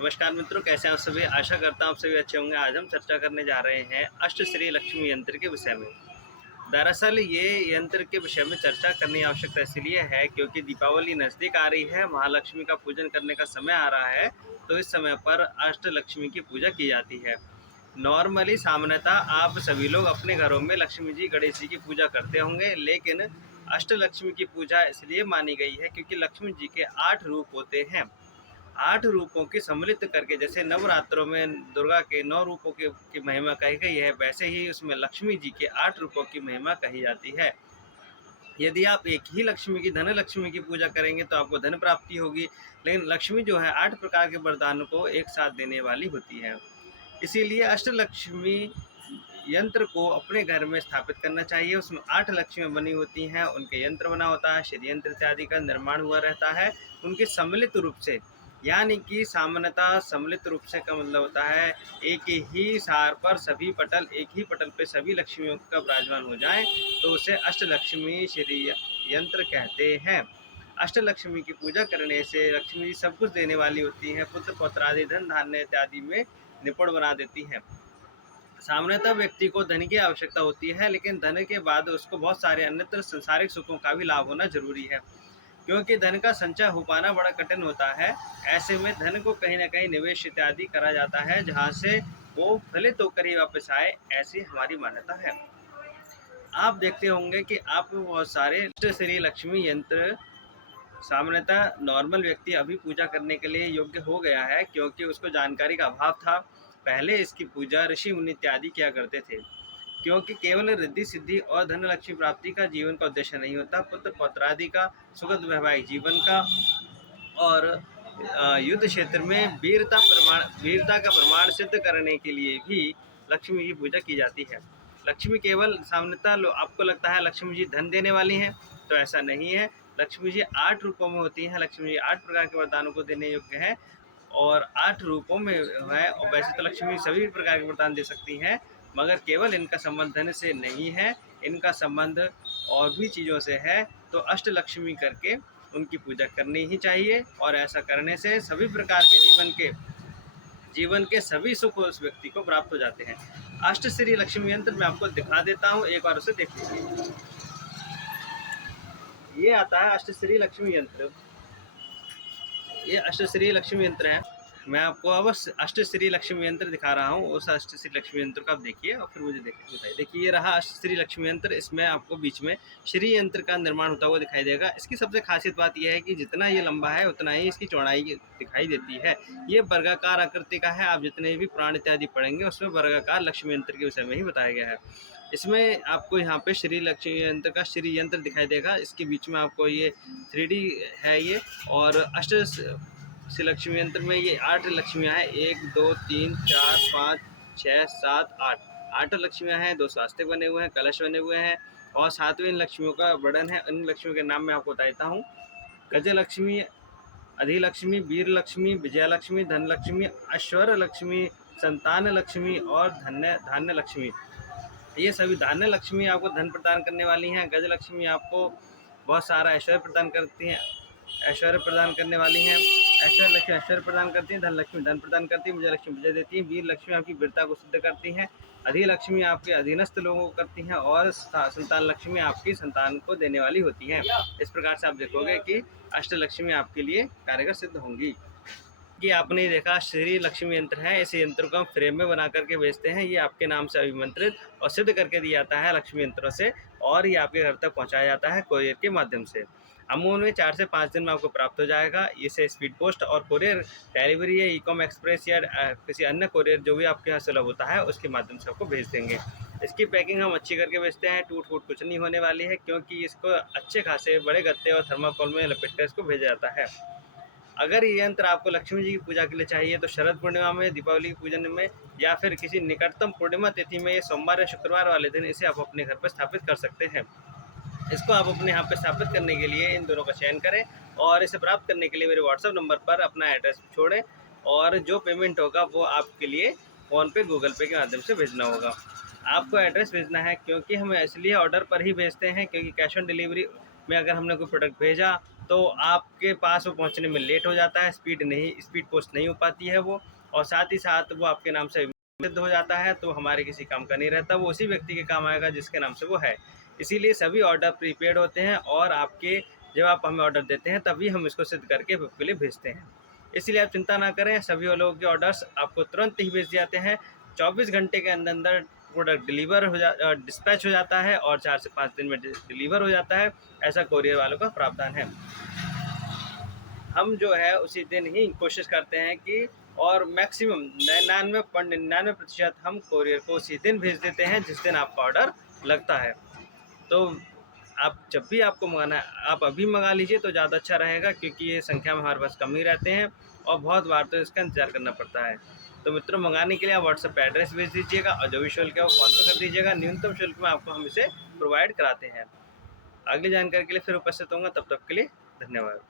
नमस्कार मित्रों, कैसे हैं आप सभी। आशा करता हूँ आप सभी अच्छे होंगे। आज हम चर्चा करने जा रहे हैं अष्टश्री लक्ष्मी यंत्र के विषय में। दरअसल ये यंत्र के विषय में चर्चा करनी आवश्यकता इसलिए है क्योंकि दीपावली नज़दीक आ रही है, महालक्ष्मी का पूजन करने का समय आ रहा है। तो इस समय पर अष्टलक्ष्मी की पूजा की जाती है। नॉर्मली सामान्यतः आप सभी लोग अपने घरों में लक्ष्मी जी, गणेश जी की पूजा करते होंगे, लेकिन अष्टलक्ष्मी की पूजा इसलिए मानी गई है क्योंकि लक्ष्मी जी के 8 रूप होते हैं। 8 रूपों की सम्मिलित करके, जैसे नवरात्रों में दुर्गा के 9 रूपों की महिमा कही गई है, वैसे ही उसमें लक्ष्मी जी के 8 रूपों की महिमा कही जाती है। यदि आप एक ही लक्ष्मी की, धन लक्ष्मी की पूजा करेंगे तो आपको धन प्राप्ति होगी, लेकिन लक्ष्मी जो है 8 प्रकार के वरदानों को एक साथ देने वाली होती है। इसीलिए अष्टलक्ष्मी यंत्र को अपने घर में स्थापित करना चाहिए। उसमें 8 लक्ष्मियाँ बनी होती हैं, उनके यंत्र बना होता है, श्री यंत्र इत्यादि का निर्माण हुआ रहता है उनके सम्मिलित रूप से। यानी कि सामान्यतः सम्मिलित रूप से का मतलब होता है एक ही सार पर सभी पटल, एक ही पटल पे सभी लक्ष्मियों का विराजमान हो जाएं, तो उसे अष्टलक्ष्मी श्री यंत्र कहते हैं। अष्टलक्ष्मी की पूजा करने से लक्ष्मी जी सब कुछ देने वाली होती हैं, पुत्र पौत्रादि, धन धान्य इत्यादि में निपुण बना देती हैं। सामान्यतः व्यक्ति को धन की आवश्यकता होती है, लेकिन धन के बाद उसको बहुत सारे अन्यत्र संसारिक सुखों का भी लाभ होना जरूरी है, क्योंकि धन का संचय हो पाना बड़ा कठिन होता है। ऐसे में धन को कहीं न कहीं निवेश इत्यादि करा जाता है, जहाँ से वो फलित होकर ही वापस आए, ऐसी हमारी मान्यता है। आप देखते होंगे कि आप बहुत सारे श्री लक्ष्मी यंत्र सामान्यतः नॉर्मल व्यक्ति अभी पूजा करने के लिए योग्य हो गया है, क्योंकि उसको जानकारी का अभाव था। पहले इसकी पूजा ऋषि मुनि इत्यादि किया करते थे, क्योंकि केवल रिद्धि सिद्धि और धन लक्ष्मी प्राप्ति का जीवन का उद्देश्य नहीं होता, पुत्र पौत्रादि का, सुखद वैवाहिक जीवन का और युद्ध क्षेत्र में वीरता का प्रमाण सिद्ध करने के लिए भी लक्ष्मी की पूजा की जाती है। लक्ष्मी केवल सामान्यतः आपको लगता है लक्ष्मी जी धन देने वाली हैं, तो ऐसा नहीं है। लक्ष्मी जी 8 रूपों में होती हैं। लक्ष्मी जी 8 प्रकार के वरदानों को देने योग्य हैं और 8 रूपों में है। और वैसे तो लक्ष्मी सभी प्रकार के वरदान दे सकती हैं, मगर केवल इनका संबंध धन से नहीं है, इनका संबंध और भी चीज़ों से है। तो अष्टलक्ष्मी करके उनकी पूजा करनी ही चाहिए, और ऐसा करने से सभी प्रकार के जीवन के सभी सुख उस व्यक्ति को प्राप्त हो जाते हैं। अष्टश्री लक्ष्मी यंत्र मैं आपको दिखा देता हूँ, एक बार उसे देख लीजिए। ये आता है अष्टश्री लक्ष्मी यंत्र। ये अष्टश्री लक्ष्मी यंत्र है। मैं आपको अब अष्टश्री लक्ष्मी यंत्र दिखा रहा हूँ। उस अष्टश्री लक्ष्मी यंत्र को आप देखिए और फिर मुझे बताइए। देखिए, ये रहा अष्टश्री लक्ष्मी यंत्र। इसमें आपको बीच में श्री यंत्र का निर्माण होता हुआ दिखाई देगा। इसकी सबसे खासियत बात यह है कि जितना ये लंबा है उतना ही इसकी चौड़ाई दिखाई देती है। ये वर्गाकार आकृति का है। आप जितने भी पुराण इत्यादि पढ़ेंगे उसमें वर्गाकार लक्ष्मी यंत्र के विषय में ही बताया गया है। इसमें आपको यहाँ पे श्री लक्ष्मी यंत्र का श्री यंत्र दिखाई देगा। इसके बीच में आपको ये 3D है ये। और अष्ट श्री लक्ष्मी यंत्र में ये 8 लक्ष्मियाँ हैं। 1 2 3 4 5 6 7 8 8 लक्ष्मियाँ हैं। 2 स्वास्तिक बने हुए हैं, कलश बने हुए हैं और 7वें इन लक्ष्मियों का वर्णन है। इन लक्ष्मियों के नाम मैं आपको बता देता हूँ। गजलक्ष्मी, अधिलक्ष्मी, वीर लक्ष्मी, विजय लक्ष्मी, धन लक्ष्मी, ऐश्वर्य लक्ष्मी, संतान लक्ष्मी और धान्य लक्ष्मी। ये सभी धान्य लक्ष्मी आपको धन प्रदान करने वाली हैं। गज लक्ष्मी आपको बहुत सारा ऐश्वर्य प्रदान करती हैं, ऐश्वर्य प्रदान करने वाली हैं। ऐश्वर्य लक्ष्मी ऐश्वर्य प्रदान करती हैं। धन लक्ष्मी धन प्रदान करती है। विजय लक्ष्मी विजय देती हैं। वीर लक्ष्मी आपकी वीरता को सिद्ध करती हैं। अधिलक्ष्मी आपके अधीनस्थ लोगों को करती हैं और संतान लक्ष्मी आपकी संतान को देने वाली होती हैं। इस प्रकार से आप देखोगे कि अष्टलक्ष्मी आपके लिए कारगर सिद्ध होंगी। कि आपने देखा श्री लक्ष्मी यंत्र है। इस यंत्र को हम फ्रेम में बना करके बेचते हैं। ये आपके नाम से अभिमंत्रित और सिद्ध करके दिया जाता है लक्ष्मी यंत्रों से, और ये आपके घर तक पहुंचाया जाता है कोरियर के माध्यम से। अमूल में 4 से 5 दिन में आपको प्राप्त हो जाएगा। इसे स्पीड पोस्ट और कोरियर डिलीवरी या ई-कॉम एक्सप्रेस या किसी अन्य कोरियर जो भी आपके यहाँ सुलभ होता है उसके माध्यम से आपको भेज देंगे। इसकी पैकिंग हम अच्छी करके बेचते हैं। टूट फूट कुछ नहीं होने वाली है, क्योंकि इसको अच्छे खासे बड़े गत्ते और थर्माकोल में लपेट कर इसको भेजा जाता है। अगर ये यंत्र आपको लक्ष्मी जी की पूजा के लिए चाहिए तो शरद पूर्णिमा में, दीपावली की पूजन में या फिर किसी निकटतम पूर्णिमा तिथि में, ये सोमवार या शुक्रवार वाले दिन इसे आप अपने घर पर स्थापित कर सकते हैं। इसको आप अपने यहाँ पे स्थापित करने के लिए इन दोनों का चयन करें और इसे प्राप्त करने के लिए मेरे व्हाट्सएप नंबर पर अपना एड्रेस छोड़ें, और जो पेमेंट होगा वो आपके लिए फ़ोनपे, गूगल पे के माध्यम से भेजना होगा। आपको एड्रेस भेजना है, क्योंकि हम इसलिए ऑर्डर पर ही भेजते हैं, क्योंकि कैश ऑन डिलीवरी में अगर हमने कोई प्रोडक्ट भेजा तो आपके पास वो पहुंचने में लेट हो जाता है, स्पीड पोस्ट नहीं हो पाती है वो, और साथ ही साथ वो आपके नाम से सिद्ध हो जाता है, तो हमारे किसी काम का नहीं रहता, वो उसी व्यक्ति के काम आएगा जिसके नाम से वो है। इसीलिए सभी ऑर्डर प्रीपेड होते हैं, और आपके जब आप हमें ऑर्डर देते हैं तभी हम इसको सिद्ध करके आपके लिए भेजते हैं। इसलिए आप चिंता ना करें, सभी लोगों के ऑर्डर्स आपको तुरंत ही भेज दिए जाते हैं। 24 घंटे के अंदर अंदर प्रोडक्ट डिस्पैच हो जाता है, और 4 से 5 दिन में डिलीवर हो जाता है। ऐसा कोरियर वालों का प्रावधान है। हम जो है उसी दिन ही कोशिश करते हैं कि, और मैक्सिमम 99.99% हम कोरियर को उसी दिन भेज देते हैं जिस दिन आपका ऑर्डर लगता है। तो आप जब भी आपको मंगाना है, आप अभी मंगा लीजिए तो ज़्यादा अच्छा रहेगा, क्योंकि ये संख्या में हमारे पास कम ही रहते हैं, और बहुत बार तो इसका इंतजार करना पड़ता है। तो मित्रों, मंगाने के लिए आप व्हाट्सएप पे एड्रेस भेज दीजिएगा, और जो भी शुल्क है वो फ़ोन पे कर दीजिएगा। न्यूनतम शुल्क में आपको हम इसे प्रोवाइड कराते हैं। अगली जानकारी के लिए फिर उपस्थित होंगे, तब तक के लिए धन्यवाद।